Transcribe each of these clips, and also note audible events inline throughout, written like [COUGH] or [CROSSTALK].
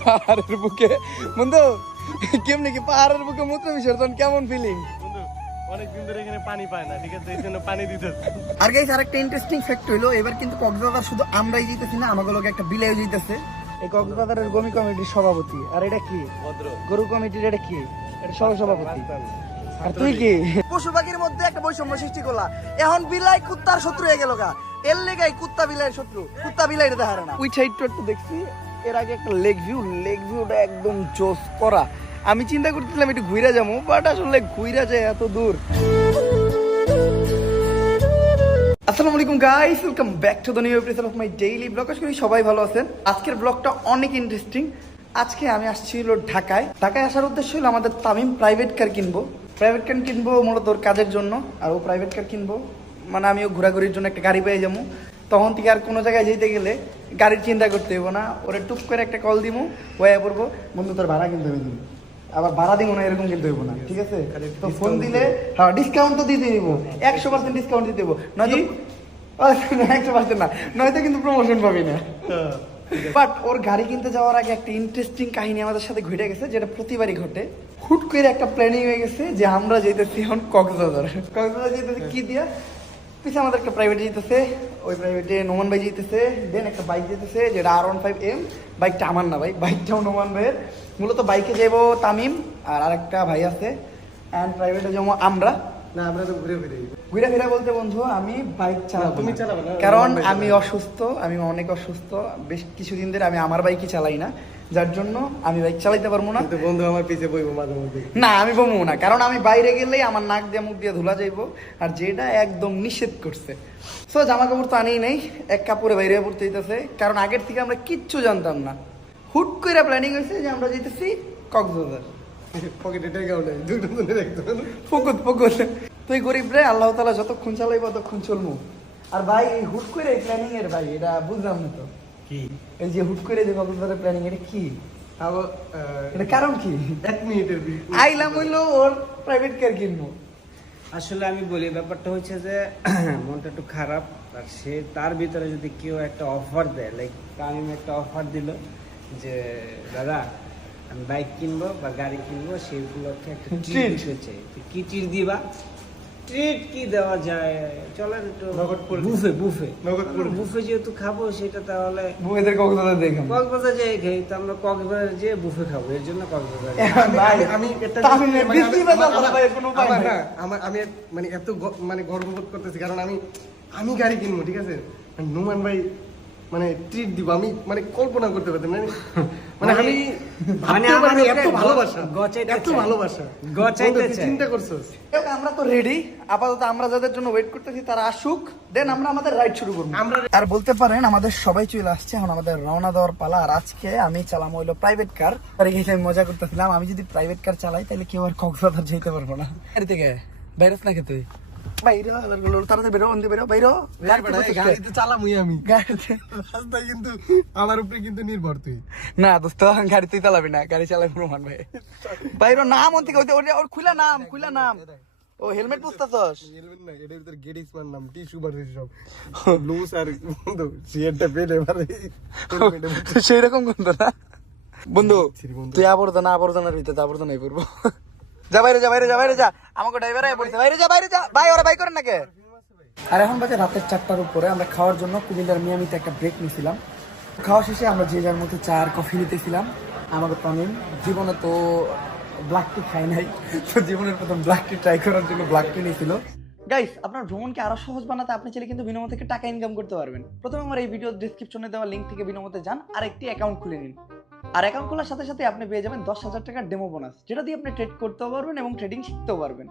পাহাড়ের বুকে। বন্ধু কেমনি কি পাহাড়ের বুকে মূত্র বিসর্জন? কেমন ফিলিং বন্ধু অনেকদিন ধরে এখানে পানি পায় না ঠিক আছে? এই জন্য পানি দিতে আর গাইস আরেকটা ইন্টারেস্টিং ফ্যাক্ট হইল এবার কিন্তু কক্সবাজার শুধু আমরাই জিতেছি না আমাকে লোক একটা বিলেও জিতেছে। এই কক্সবাজারের গমি কমিটির সভাপতি আর এটা কি? গরু কমিটির এটা কি? এটা সহ সভাপতি আর তুই কি? পশু পাখির মধ্যে একটা বৈষম্য সৃষ্টি করলা। এখন বিলাই কুত্তার শত্রু হয়ে গেল গা। এর লেগাই কুত্তা বিলাইয়ের শত্রু কুত্তা বিলাই হারে না। ওই সাইডটা একটু দেখছি। এর আগে একটা লেগ ভিউ লেগ ভিউটা একদম জোস করা। আমি চিন্তা করতেছিলাম একটু ঘুরে যাব বাট আসলে ঘুরে যায় এত দূর। আসসালামু আলাইকুম guys welcome back to the new episode of my daily blog আশা করি সবাই ভালো আছেন। আজকের ব্লগটা অনেক ইন্টারেস্টিং আজকে আমি আসছি হলো ঢাকায়। ঢাকায় আসার উদ্দেশ্য হলো আমাদের তামিম প্রাইভেট কার কিনবো। প্রাইভেট কার কিনবো মূলত ওর কাজের জন্য, আর ও প্রাইভেট কার কিনবো। মানে আমিও ঘোরাঘুরির জন্য একটা গাড়ি পেয়ে যাব। তখন থেকে আর কোনো জায়গায় যেতে গেলে গাড়ির চিন্তা করতে হইব না। ওরে টুক করে একটা কল দিমু ওয়া পড়ব। বন্ধু তোর ভাড়া কিনতে হবে আবার ভাড়া দিব না এরকম কিন্তু হইব না ঠিক আছে? তো ফোন দিলে হ্যাঁ ডিসকাউন্ট তো দিতে দিব [LAUGHS] একশো পার্সেন্ট ডিসকাউন্ট দিতে দেবো নয়তো একশো পার্সেন্ট না। নয়তো কিন্তু প্রমোশন পাবি না। বাট ওর গাড়ি কিনতে যাওয়ার আগে একটা ইন্টারেস্টিং কাহিনী আমাদের সাথে ঘটে গেছে যেটা প্রতিবারই ঘটে। হুট করে একটা প্ল্যানিং হয়ে গেছে যে আমরা যেতেছি এখন কক্সবাজার। কক্সবাজার যেতেছি কি দিয়া? পিছে আমাদের একটা প্রাইভেট যেতেছে ওই প্রাইভেটে নোমান ভাই যেতেছে দেন একটা বাইক যেতেছে যেটা আর ওয়ান ফাইভ এম বাইকটা আমার না ভাই বাইকটাও নোমান ভাইয়ের মূলত বাইকে যাব তামিম আর আরেকটা ভাই আছে অ্যান্ড প্রাইভেটে যাব আমরা না আমরা তো ঘুরে ফিরে ঘুরে ফিরে বলতে বন্ধু আমি বাইক চালাবো তুমি। চালাবে? কারণ আমি অসুস্থ আমি অনেক অসুস্থ বেশ কিছুদিন ধরে আমি আমার বাইকই চালাই না যার জন্য আমি বাইক চালাইতে পারব না। বন্ধু আমার পিছে বইবো মাঝে মধ্যে। না আমি বমু না কারণ আমি বাইরে গেলেই আমার নাক দিয়ে মুখ দিয়ে ধুলা যাইবো আর যেটা একদম নিষেধ করছে। সো জামা কাপড় তো আনেই নাই এক কাপড়ে বাইরে পড়তে দিতেছে কারণ আগের থেকে আমরা কিচ্ছু জানতাম না। হুট করে প্ল্যানিং হয়েছে যে আমরা যেতেছি কক্সবাজার। পকেটে টাকাও নেই দুটো রাখতে হবে। না। ফকুত ফকুত তুই গরিব রে আল্লাহ তালা যতক্ষণ চালাইব ততক্ষণ চলবো। আর ভাই এই হুট করে প্ল্যানিং এর ভাই এটা বুঝলাম না তো। কি? এই যে হুট করে যে কক্সবাজারের প্ল্যানিং এটা কি? এটা কারণ কি? এক মিনিটের আইলাম হইল ওর প্রাইভেট কার কিনবো। আসলে আমি বলি ব্যাপারটা হচ্ছে যে [CLEARS THROAT] মনটা একটু খারাপ আর সে তার ভিতরে যদি কেউ একটা অফার দেয় লাইক তামিম একটা অফার দিল যে দাদা আমি বাইক কিনবো বা গাড়ি কিনবো সেইগুলোকে একটা Treat. ট্রিট কি ট্রিট দিবা? ট্রিট কি দেওয়া যায়? চলেন একটু নগদ করে দিই। বুফে বুফে নগদ করে দিই। বুফে যেহেতু খাব সেটা তাহলে বউদের কক্সবাজার দেখলাম কক্সবাজার যে খাই তো আমরা কক্সবাজার যেয়ে বুফে খাব এর জন্য কক্সবাজার। আমি- ভাই, আমি- আমি একটা মানে আমার- আমি মানে এত মানে গর্ববোধ করতেছি কারণ আমি আমি গাড়ি কিনবো ঠিক আছে? মানে নুমান ভাই মানে ট্রিট দিব আমি মানে কল্পনা করতে পারতাম না মানে আমি মানে আমার এত ভালোবাসা গচাইতে এত ভালোবাসা। গচাইতে চাই। চিন্তা করছোস? আমরা তো রেডি আপাতত আমরা যাদের জন্য ওয়েট করতেছি তারা আসুক। দেন আমরা আমাদের রাইড শুরু করব। আমরা আর বলতে পারেন আমাদের সবাই চলে আসছে। এখন আমাদের রওনা দেওয়ার পালা। আর আজকে আমি চালাম হইল প্রাইভেট কার আর আমি মজা করতেছিলাম আমি যদি প্রাইভেট কার চালাই তাহলে কেউ আর কক্সবাজার যেতে পারব না। গাড়ি থেকে। বাইরে না খেতে বাইরে তাড়াতাড়ি বেরো অন্দি বেরো বাইরো। গাড়িতে বসে। খা। গাড়িতে চালামুই আমি। গাড়িতে। রাস্তায় কিন্তু আমার উপরে কিন্তু নির্ভর তুই। না দোস্ত গাড়ি তুই চালাবি না গাড়ি চালাই রোমান ভাই বাইরে নাম অন থেকে ওই- ওই- ওর খুলা নাম খুলা নাম। ও হেলমেট পুছতাছস হেলমেট না এটার ভিতরে মান নাম টিস্যু বার সব। লুজ আর বন্ধু সিয়ারটা পেলে হেলমেটে সেই রকম কিন্তু না? বন্ধু তুই আবর্জনা আবর্জনার ভিতরে আবর্জনাই পড়ব যা বাইরে যা বাইরে যা বাইরে যা। আমাকে ড্রাইভার আয় বলছে বাইরে যা বাইরে যা। ভাই ওরা বাই করেন নাকি? আর এখন বাজে রাতের চারটার উপরে আমরা খাওয়ার জন্য কুমিল্লার মিয়ামিতে একটা ব্রেক নিয়েছিলাম। খাওয়া শেষে আমরা যে যার মতো চা আর কফি নিতেছিলাম। আমাকে তামিম জীবনে তো ব্ল্যাক টি খাই নাই। তো জীবনের প্রথম ব্ল্যাক টি ট্রাই করার জন্য ব্ল্যাক টি নিয়েছিল। গাইস আপনার ভ্রমণকে আরও সহজ বানাতে আপনি চাইলে কিন্তু বিনোমো থেকে টাকা ইনকাম করতে পারবেন। প্রথমে আমার এই ভিডিও ডিসক্রিপশনে দেওয়া লিঙ্ক থেকে বিনোমোতে যান আর একটি অ্যাকাউন্ট খুলে নিন। আর অ্যাকাউন্ট খোলার সাথে সাথে আপনি পেয়ে যাবেন দশ হাজার টাকার ডেমো বোনাস যেটা দিয়ে আপনি ট্রেড করতেও পারবেন এবং ট্রেডিং শিখতেও পারবেন।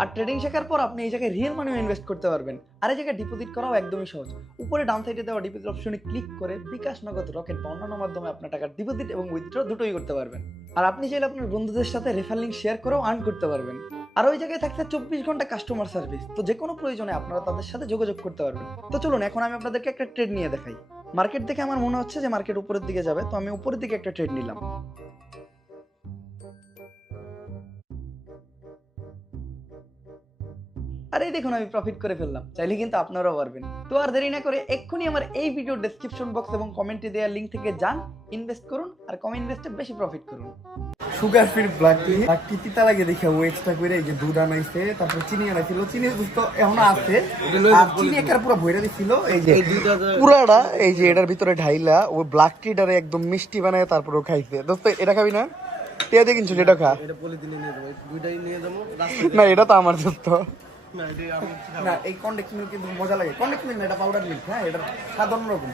আর ট্রেডিং শেখার পর আপনি এই জায়গায় রিয়েল মানিও ইনভেস্ট করতে পারবেন। আর এই জায়গায় ডিপোজিট করাও একদমই সহজ। উপরে ডাউন সাইডে দেওয়া ডিপোজিট অপশনে ক্লিক করে বিকাশ নগদ রকেট বা অন্যান্য মাধ্যমে আপনার টাকা ডিপোজিট এবং উইথড্র দুটোই করতে পারবেন। আর আপনি চাইলে আপনার বন্ধুদের সাথে রেফার লিঙ্ক শেয়ার করেও আর্ন করতে পারবেন। আর ওই জায়গায় থাকছে চব্বিশ ঘণ্টা কাস্টমার সার্ভিস তো যে কোনো প্রয়োজনে আপনারা তাদের সাথে যোগাযোগ করতে পারবেন। তো চলুন, এখন আমি আপনাদেরকে একটা ট্রেড নিয়ে দেখাই। মার্কেট দেখে আমার মনে হচ্ছে যে মার্কেট উপরের দিকে যাবে, তো আমি উপরের দিকে একটা ট্রেড নিলাম। আরে দেখুন, আমি প্রফিট করে ফেললাম। চাইলে কিন্তু আপনারাও পারবেন। তো আর দেরি না করে এক্ষুনি আমার এই ভিডিও ডেসক্রিপশন বক্স এবং কমেন্টে দেওয়া লিঙ্ক থেকে যান ইনভেস্ট করুন, আর কম ইনভেস্টে বেশি প্রফিট করুন। Sugar free black tea black tea তিতা লাগে দেখে ও এক্সট্রা করে এই যে দুধ আনাইছে তারপর চিনি আনাইছিল। চিনি দুধ তো এখনও আছে। আর চিনি একার পুরো ভইরা দিছিল এই যে পুরাটা এই যে এটার ভিতরে ঢাইলা ও ব্ল্যাক টিটারে একদম মিষ্টি বানায় তারপর ও খাইছে। দোস্ত এটা খাবি না? টিয়া দিয়ে কিনছো এটা খা। এটা পলিথিনে নিয়ে এই দুইটাই নিয়ে যাব না এটা তো আমার দোস্ত। না এই কন্ডেক্স মিল্ক কিন্তু মজা লাগে। কন্ডেক্স মিল্ক না এটা পাউডার মিল্ক হ্যাঁ এটা সাধারণ রকম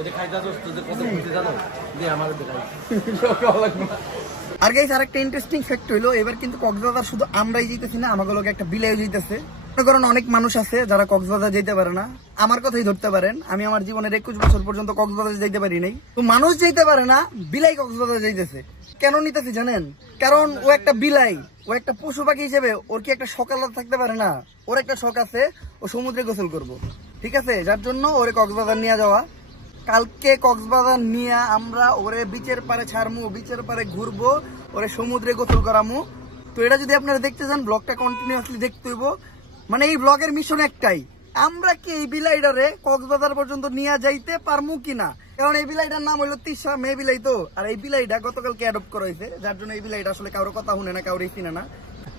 এটা খাইতে দোস্ত যে কত খুশি জানো? দিয়ে আমার দেখাই। [LAUGHS] আর গাইস আরেকটা ইন্টারেস্টিং ফ্যাক্ট হইল, এবার কিন্তু কক্সবাজার শুধু আমরাই যেতেছি না আমাকে লোক একটা বিলাই যেতেছে মনে করেন অনেক মানুষ আছে যারা কক্সবাজার যেতে পারে না। আমার কথাই ধরতে পারেন, আমি আমার জীবনের একুশ বছর পর্যন্ত কক্সবাজার যেতে পারি নাই। তো মানুষ যেতে পারে না, বিলাই কক্সবাজার যাইতেছে। কেন নিতেছে জানেন? কারণ ও একটা বিলাই, ও একটা পশু পাখি হিসেবে, ওর কি একটা সকাল থাকতে পারে না? ওর একটা শখ আছে, ও সমুদ্রে গোসল করব। ঠিক আছে? যার জন্য ওরে কক্সবাজার নিয়ে যাওয়া। কালকে কক্সবাজার নিয়ে আমরা ওরে বিচের পারে ছাড়মু বিচের পারে ঘুরবো, ওরে সমুদ্রে গোসল করামু। তো এটা যদি আপনারা দেখতে চান ব্লগটা কন্টিনিউয়াসলি দেখতে হইব। মানে এই ব্লগের মিশন একটাই, আমরা কি এই বিলাইডারে কক্সবাজার পর্যন্ত নিয়ে যাইতে পারমু কিনা? কারণ এই বিলাইটার নাম হইল তিসা মেয়ে বিলাই তো। আর এই বিলাইটা গতকালকে অ্যাডপ্ট করা হয়েছে যার জন্য এই বিলাইটা আসলে কারোর কথা শুনে না কারোর কিনে না।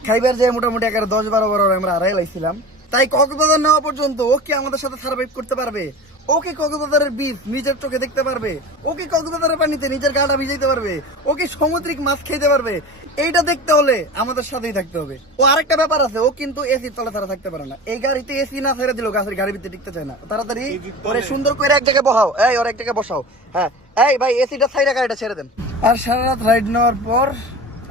খাইবার যে মোটামুটি এগারো দশ বারো বারো আমরা আড়াই লাইছিলাম। তাই কক্সবাজার নেওয়া পর্যন্ত ও কি আমাদের সাথে সার্ভাইভ করতে পারবে? ওকে কক্সবাজারের বীজ নিজের চোখে দেখতে পারবে। ওকে কক্সবাজারের পানিতে নিজের গাটা ভিজাইতে পারবে। ওকে সামুদ্রিক মাছ খেতে পারবে। এইটা দেখতে হলে আমাদের সাথেই থাকতে হবে। ও আরেকটা ব্যাপার আছে ও কিন্তু এসি তলে ছাড়া থাকতে পারে না। এই গাড়িতে এসি না ছেড়ে দিল গাছের গাড়ির ভিতরে টিকতে চায় না। তাড়াতাড়ি ওরে সুন্দর করে এক জায়গায় বসাও। এই ওর এক জায়গায় বসাও। হ্যাঁ। এই ভাই এসিটা ছাইরা গাড়িটা ছেড়ে দেন। আর সারা রাত রাইড নেওয়ার পর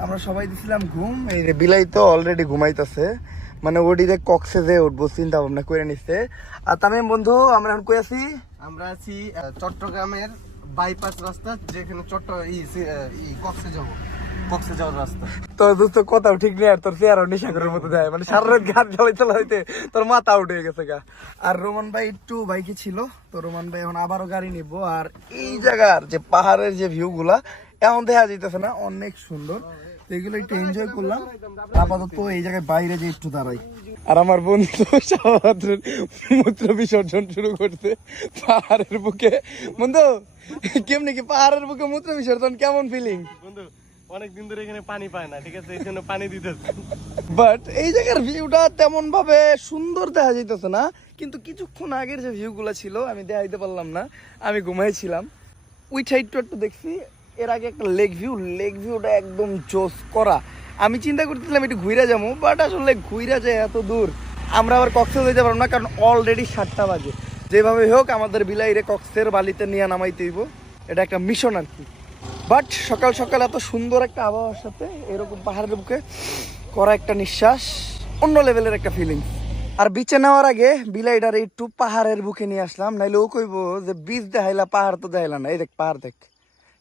আমরা সবাই দিছিলাম ঘুম। এই বিলাই তো অলরেডি ঘুমাইতেছে। মানে ওডিতে কক্সে যে উঠবো চিন্তা ভাবনা করে নিচ্ছে। আর তামিম বন্ধু আমরা এখন কই আছি? আমরা আছি চট্টগ্রামের বাইপাস রাস্তা যেখানে চট্ট কক্সে যাব। কক্সে যাওয়ার রাস্তা। তো দোস্ত কথাও ঠিক নেই আর তোর মতো দেয়। মানে সারা রাত তোর মাথা উঠে গেছে গা। আর রোমান ভাই একটু বাইকে ছিল তো রোমান ভাই এখন আবারও গাড়ি নিবো। আর এই জায়গার যে পাহাড়ের যে ভিউ গুলা এমন দেখা যাইতেছে না অনেক সুন্দর। তো এগুলো একটু এনজয় করলাম। আপাতত এই জায়গায় বাইরে যে একটু দাঁড়াই। আর আমার বন্ধু মূত্র বিসর্জন শুরু করতে পাহাড়ের বুকে। বন্ধু কেমনি কি পাহাড়ের বুকে মূত্র বিসর্জন? কেমন ফিলিং বন্ধু অনেক দিন ধরে এখানে পানি পায় না ঠিক আছে? এই জন্য পানি দিতেছে। বাট এই জায়গার ভিউটা তেমন ভাবে সুন্দর দেখা যাইতেছে না। কিন্তু কিছুক্ষণ আগের যে ভিউগুলো ছিল আমি দেখাইতে পারলাম না। আমি ঘুমাইছিলাম। ওই সাইডটা একটু দেখছি। এর আগে একটা লেক ভিউ, লেক ভিউটা একদম জোস করা। আমি চিন্তা করতেছিলাম একটু ঘুরে যাব বাট আসলে ঘুরে যায় এত দূর। আমরা আবার কক্সে যেতে পারব না, কারণ অলরেডি সাতটা বাজে। যেভাবে হোক, আমাদের বিলাইরে কক্সের বালিতে নিয়ে নামাইতে হইব। এটা একটা মিশন আর কি বাট সকাল সকাল এত সুন্দর একটা আবহাওয়ার সাথে এরকম পাহাড়ের বুকে করা একটা নিঃশ্বাস, অন্য লেভেলের একটা ফিলিং আর বিচে নেওয়ার আগে বিলাইডার একটু পাহাড়ের বুকে নিয়ে আসলাম, নাইলে ও কইব যে বীজ দেখাইলা, পাহাড় তো দেখাইলা না। এই দেখ, পাহাড় দেখ।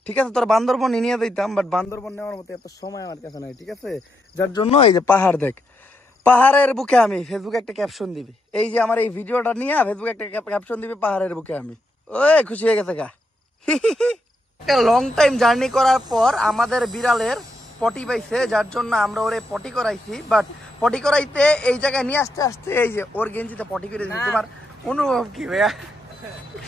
ঠিক আছে তোর বান্দরবন নিয়ে দিতাম বাট বান্দরবন নেওয়ার মতো এত সময় আমার কাছে নাই ঠিক আছে? যার জন্য এই যে পাহাড় দেখ পাহাড়ের বুকে আমি ফেসবুকে একটা ক্যাপশন দিবি। এই যে আমার এই ভিডিওটা নিয়ে ফেসবুকে একটা ক্যাপশন দিবি পাহাড়ের বুকে আমি। ওই খুশি হয়ে গেছে গা। [LAUGHS] একটা লং টাইম জার্নি করার পর আমাদের বিড়ালের পটি পাইছে যার জন্য আমরা ওরে পটি করাইছি বাট পটি করাইতে এই জায়গায় নিয়ে আসতে আসতে এই যে ওর গেঞ্জিতে পটি করে দিয়েছি তোমার অনুভব কি ভাইয়া?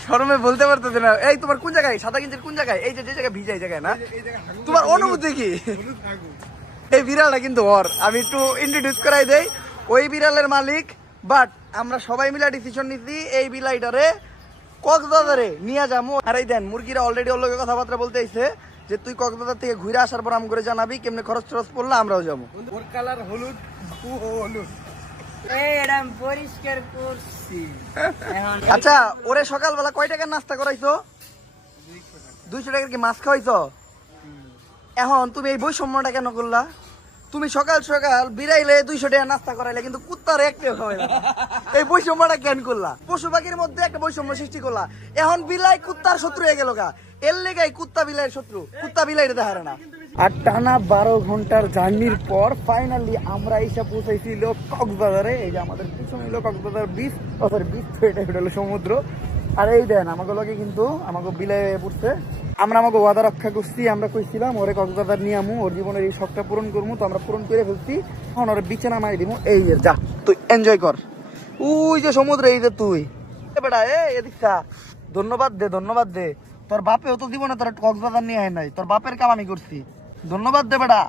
শরমে বলতে পারতেছে না। এই তোমার কোন জায়গায়? সাদা গেঞ্জির কোন জায়গায়? এই যে যে জায়গায় ভিজা এই জায়গায় না? তোমার অনুভূতি কি? এই বিড়ালটা কিন্তু ওর। আমি একটু ইন্ট্রোডিউস করাই দেই। ওই বিড়ালের মালিক বাট আমরা সবাই মিলে ডিসিশন নিছি এই বিলাইটারে কক্সবাজারে নিয়ে যাব আর এই দেন মুরগিরা অলরেডি ওর কথাবার্তা বলতে আইছে যে তুই কক্সবাজার থেকে ঘুরে আসার পর আম করে জানাবি কেমনে খরচ টরচ পড়লে আমরাও যাব। ওর কালার হলুদ ও হলুদ। আচ্ছা ওরে সকালবেলা কয় টাকার নাস্তা করাইছো? দুইশো টাকার কি মাছ খাওয়াইছো? এখন তুমি এই বৈষম্যটা কেন করলা? তুমি সকাল সকাল বিরাইলে দুইশো টাকা নাস্তা করাইলে কিন্তু কুত্তার একটিও। এই বৈষম্যটা কেন করলা? পশু পাখির মধ্যে একটা বৈষম্য সৃষ্টি করলা। এখন বিলাই কুত্তার শত্রু হয়ে গেল গা। এর লেগাই কুত্তা বিলাইয়ের শত্রু। কুত্তা বিলাইরে দেখারে না। আর টানা বারো ঘণ্টার জার্নির পর ফাইনালি আমরা এসে পৌঁছাইছিল কক্সবাজারে এই যে আমাদের পিছনে হলো কক্সবাজার বিচ সরি বিচ তো এটা হলো সমুদ্র। আর এই দেন, আমাকে লগে কিন্তু আমাকে বিলে পড়ছে। আমরা আমাকে ওয়াদা রক্ষা করছি, আমরা কইছিলাম, ওরে কক্সবাজার নিয়ে আমু, ওর জীবনের এই শখটা পূরণ করব তো আমরা পূরণ করে ফেলছি। এখন ওরে বিছে নামাই দিব এই যে, যা, তুই এনজয় কর। ওই যে সমুদ্র, এই যে তুই। বেটা, এ, এদিক। ধন্যবাদ দে ধন্যবাদ দে। তোর বাপেও তো দিব না তোর কক্সবাজার নিয়ে আয় নাই। তোর বাপের কাম আমি করছি। ধন্যবাদ দে বেটা।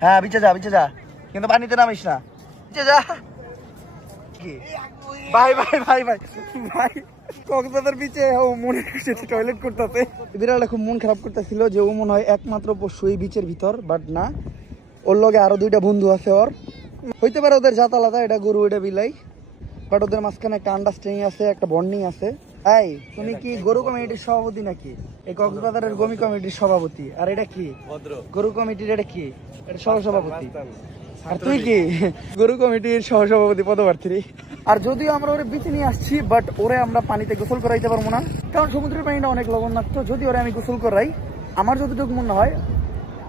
হ্যাঁ বিচে যা বিচে যা। কিন্তু পানিতে নামিস না। বিচে যা। ভাই ভাই ভাই ভাই। ভাই বিচে মনে টয়লেট খুব মন খারাপ করতেছিল যে ও মনে হয় একমাত্র বিচের ভিতর বাট না। ওর লগে দুইটা বন্ধু আছে ওর। হইতে পারে ওদের এটা গরু, এটা বিলাই। বাট ওদের মাঝখানে একটা আছে, একটা বন্ডিং আছে। তাই তুমি কি গরু কমিটির সভাপতি নাকি? এই কক্সবাজারের গমি কমিটির সভাপতি। আর এটা কি? গরু কমিটির এটা কি? এটা সহ সভাপতি আর তুই কি? গরু কমিটির সহসভাপতি পদপ্রার্থী। আর যদিও আমরা ওরে বিচে নিয়ে আসছি বাট ওরে আমরা পানিতে গোসল করাইতে পারব না। কারণ সমুদ্রের পানিটা অনেক লবণাক্ত। যদি ওরে আমি গোসল করাই আমার যতটুকু মনে হয়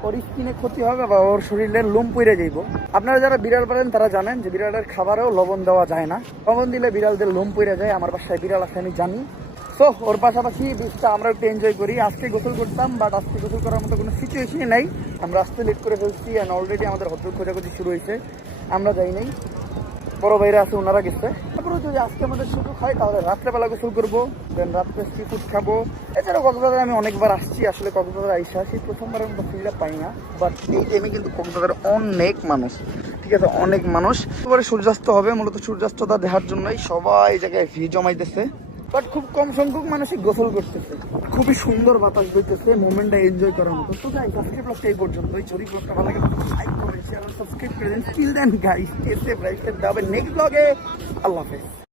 ওর স্কিনে ক্ষতি হবে বা ওর শরীরের লোম পইরে যাইব। আপনারা যারা বিড়াল পালেন, তারা জানেন যে বিড়ালের খাবারেও লবণ দেওয়া যায় না। লবণ দিলে বিড়ালদের লোম পইরে যায়, আমার বাসায় বিড়াল আছে আমি জানি। তো ওর পাশাপাশি বীজটা আমরা একটু এনজয় করি। আজকে গোসল করতাম বাট আজকে গোসল করার মতো কোনো সিচুয়েশনই নাই। আমরা আসতে লেট করে ফেলছি অ্যান্ড অলরেডি আমাদের হোটেল খোঁজাখুঁজি শুরু হয়েছে। আমরা যাই নাই। বড় ভাইরা আছে, ওনারা গেছে। তারপরে যদি আজকে আমাদের সুযোগ হয়, তাহলে রাত্রেবেলা গোসল করব দেন রাত্রে সি ফুড খাব। এছাড়াও কক্সবাজারে আমি অনেকবার আসছি, আসলে কক্সবাজার আইসা, সেই প্রথমবার আমি ফিলটা পাই না বাট এই টাইমে কিন্তু কক্সবাজারে অনেক মানুষ, ঠিক আছে, অনেক মানুষ। এবারে সূর্যাস্ত হবে, মূলত সূর্যাস্তটা দেখার জন্যই সবাই জায়গায় ভি জমাইতেছে। বাট খুব কম সংখ্যক মানুষই গোসল করতেছে। খুবই সুন্দর বাতাস বইতেছে, মোমেন্টটা এনজয় করার মতো। তো গাইস আজকের ব্লগটা এই পর্যন্ত। এই ছবি ব্লগটা ভালো লাগে লাইক করে শেয়ার সাবস্ক্রাইব করে দেন। স্টিল দেন গাইস এসে ব্রাইট নেক্সট ব্লগে আল্লাহ হাফেজ।